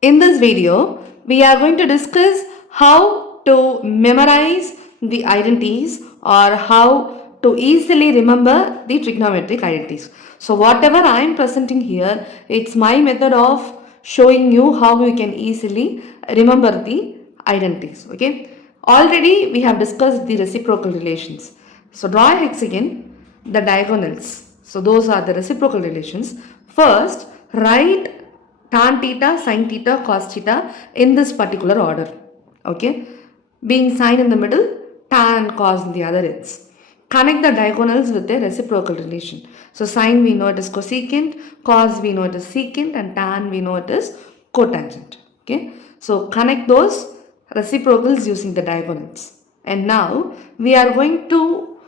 In this video, we are going to discuss how to memorize the identities or how to easily remember the trigonometric identities. So whatever I am presenting here, it's my method of showing you how you can easily remember the identities. Okay. Already we have discussed the reciprocal relations. So draw a hexagon, the diagonals. So those are the reciprocal relations. First, write tan theta, sin theta, cos theta in this particular order. Okay. Being sin in the middle, tan, cos in the other ends. Connect the diagonals with a reciprocal relation. So sin we know it is cosecant, cos we know it is secant, and tan we know it is cotangent. Okay. So connect those reciprocals using the diagonals. And now we are going to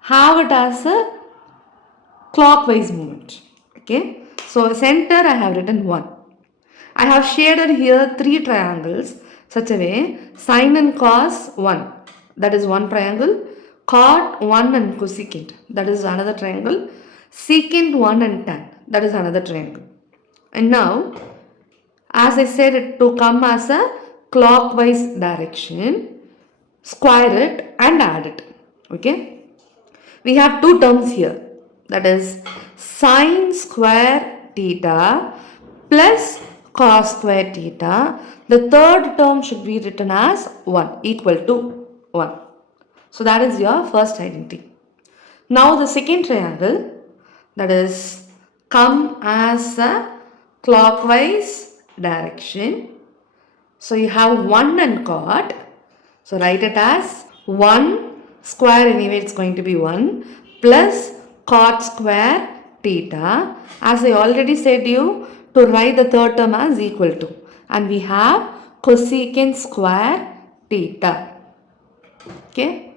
have it as a clockwise movement. Okay. So center I have written 1. I have shaded here 3 triangles such a way sin and cos 1, that is one triangle, cot 1 and cosecant, that is another triangle, secant 1 and tan, that is another triangle. And now as I said, it to come as a clockwise direction, square it and add it. Okay. We have two terms here, that is sin square theta plus cos square theta. The third term should be written as 1, equal to 1. So that is your first identity. Now the second triangle, that is come as a clockwise direction. So you have 1 and cot. So write it as 1 square, anyway it's going to be 1, plus cot square theta. As I already said you to write the third term as equal to. And we have cosecant square theta. Okay.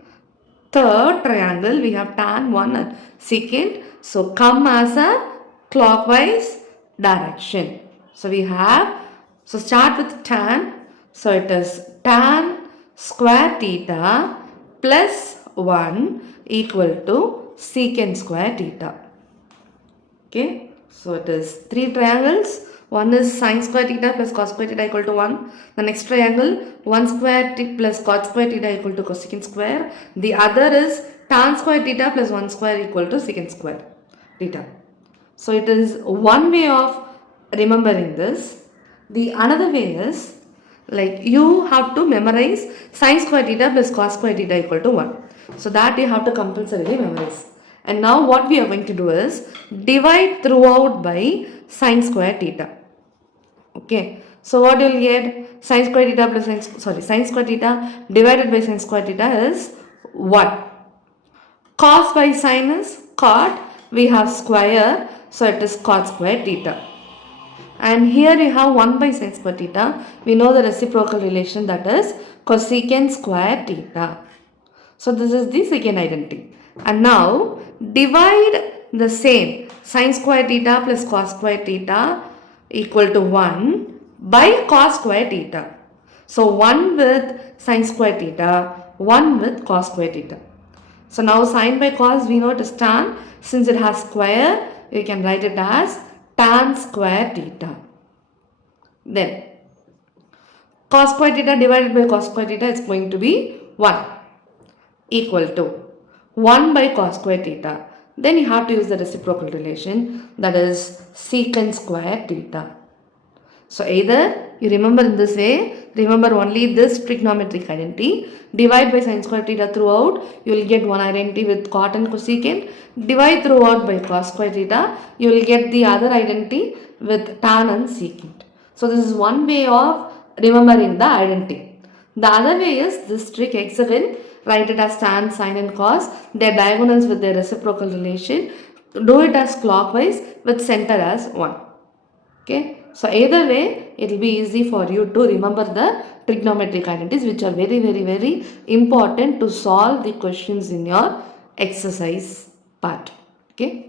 Third triangle, we have tan 1 and secant. So come as a clockwise direction. So we have, so start with tan. So it is tan square theta plus 1 equal to secant square theta. Okay. So it is 3 triangles. One is sin square theta plus cos square theta equal to 1. The next triangle, 1 square plus cot square theta equal to cosecant square. The other is tan square theta plus 1 square equal to secant square theta. So it is one way of remembering this. The another way is like you have to memorize sin square theta plus cos square theta equal to 1. So that you have to compulsorily memorize. And now what we are going to do is divide throughout by sin square theta. Okay. So what you will get? Sin square theta plus sin square theta divided by sin square theta is 1. Cos by sin is cot. We have square. So it is cot square theta. And here we have 1 by sin square theta. We know the reciprocal relation, that is cosecant square theta. So this is the second identity. And now divide the same sin square theta plus cos square theta equal to 1 by cos square theta. So 1 with sin square theta, 1 with cos square theta. So now sin by cos we know it is tan. Since it has square, you can write it as tan square theta. Then cos square theta divided by cos square theta is going to be 1 equal to 1 by cos square theta. Then you have to use the reciprocal relation, that is secant square theta. So either you remember in this way, remember only this trigonometric identity, divide by sin square theta throughout, you will get one identity with cot and cosecant, divide throughout by cos square theta, you will get the other identity with tan and secant. So this is one way of remembering the identity. The other way is this trick hexagon, write it as tan, sin and cos, their diagonals with their reciprocal relation, do it as clockwise with center as 1. Okay. So either way, it will be easy for you to remember the trigonometric identities, which are very important to solve the questions in your exercise part. Okay.